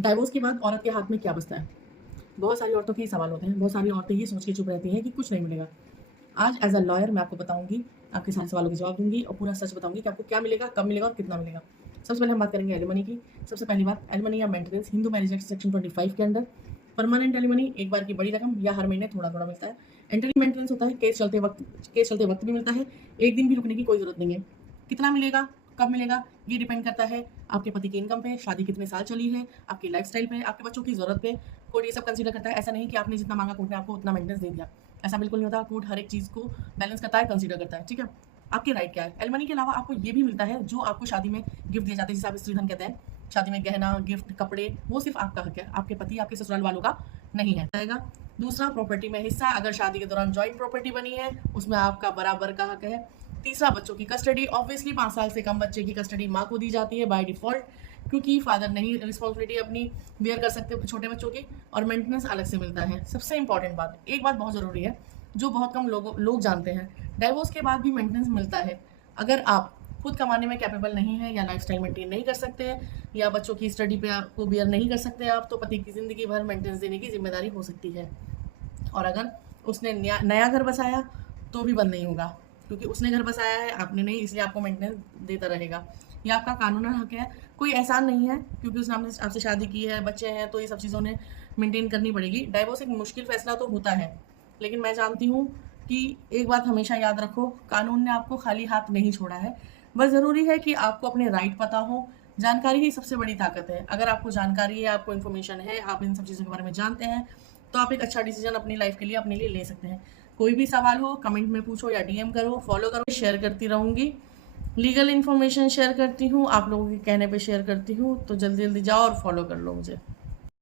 Divorce के बाद औरत के हाथ में क्या बचता है? बहुत सारी औरतों के ये सवाल होते हैं। बहुत सारी औरतें ये सोच के चुप रहती हैं कि कुछ नहीं मिलेगा। आज एज़ अ लॉयर मैं आपको बताऊँगी, आपके सारे सवालों के जवाब दूँगी और पूरा सच बताऊँगी कि आपको क्या मिलेगा, कब मिलेगा और कितना मिलेगा। सबसे पहले हम बात करेंगे एलिमनी की। सबसे पहली बात, एलिमनी या maintenance Hindu marriage act section 25 के अंदर परमानेंट एलिमनी एक बार की बड़ी रकम या हर महीने थोड़ा-थोड़ा मिलता है। इंटरिम मेंटेनेंस होता है, केस चलते वक़्त भी मिलता है। एक दिन भी रुकने की कोई ज़रूरत नहीं है। कितना मिलेगा, कब मिलेगा, ये डिपेंड करता है आपके पति की इनकम पे, शादी कितने साल चली है, आपकी लाइफ़स्टाइल पे, आपके बच्चों की ज़रूरत पे। कोर्ट ये सब कंसीडर करता है। ऐसा नहीं कि आपने जितना माँगा कोर्ट ने आपको उतना मेंटेनेंस दे दिया। ऐसा बिल्कुल नहीं होता। कोर्ट हर एक चीज़ को बैलेंस करता है, कंसीडर करता है, ठीक है? आपके राइट क्या है? एलिमनी के अलावा आपको ये भी मिलता है जो आपको शादी में गिफ्ट दिए जाते हैं, जिसे आप स्त्रीधन कहते हैं। शादी में गहना, गिफ्ट, कपड़े, वो सिर्फ़ आपका हक है, आपके पति, आपके ससुराल वालों का नहीं है। रहेगा। दूसरा, प्रॉपर्टी में हिस्सा, अगर शादी के दौरान जॉइंट प्रॉपर्टी बनी है, उसमें आपका बराबर का हक है। तीसरा, बच्चों की कस्टडी। ऑब्वियसली 5 साल से कम बच्चे की कस्टडी माँ को दी जाती है बाय डिफ़ॉल्ट, क्योंकि फादर नहीं रिस्पॉन्सिबिलिटी अपनी बेयर कर सकते छोटे बच्चों की, और मेंटेनेंस अलग से मिलता है। सबसे इंपॉर्टेंट बात, एक बात बहुत ज़रूरी है, जो बहुत कम लोग जानते हैं। डाइवोर्स के बाद भी मेंटेनेंस मिलता है। अगर आप खुद कमाने में कैपेबल नहीं है, या लाइफस्टाइल मेंटेन नहीं कर सकते हैं, या बच्चों की स्टडी पे आपको बेयर नहीं कर सकते आप, तो पति की ज़िंदगी भर मेंटेनेंस देने की जिम्मेदारी हो सकती है। और अगर उसने नया घर बसाया तो भी बंद नहीं होगा, क्योंकि उसने घर बसाया है, आपने नहीं, इसलिए आपको मेंटेनेंस देता रहेगा। ये आपका कानूनन हक है, कोई एहसान नहीं है, क्योंकि उसने आपसे शादी की है, बच्चे हैं, तो ये सब चीज़ें उन्हें मेंटेन करनी पड़ेगी। डाइवोर्स एक मुश्किल फैसला तो होता है, लेकिन मैं जानती हूँ कि एक बात हमेशा याद रखो, कानून ने आपको खाली हाथ नहीं छोड़ा है। बस ज़रूरी है कि आपको अपने राइट पता हो। जानकारी ही सबसे बड़ी ताकत है। अगर आपको जानकारी है, आपको इन्फॉर्मेशन है, आप इन सब चीज़ों के बारे में जानते हैं, तो आप एक अच्छा डिसीजन अपनी लाइफ के लिए अपने लिए ले सकते हैं। कोई भी सवाल हो कमेंट में पूछो या डीएम करो, फॉलो करो, शेयर करती रहूँगी। लीगल इन्फॉर्मेशन शेयर करती हूँ, आप लोगों के कहने पे शेयर करती हूँ, तो जल्दी जल्दी जाओ और फॉलो कर लो मुझे।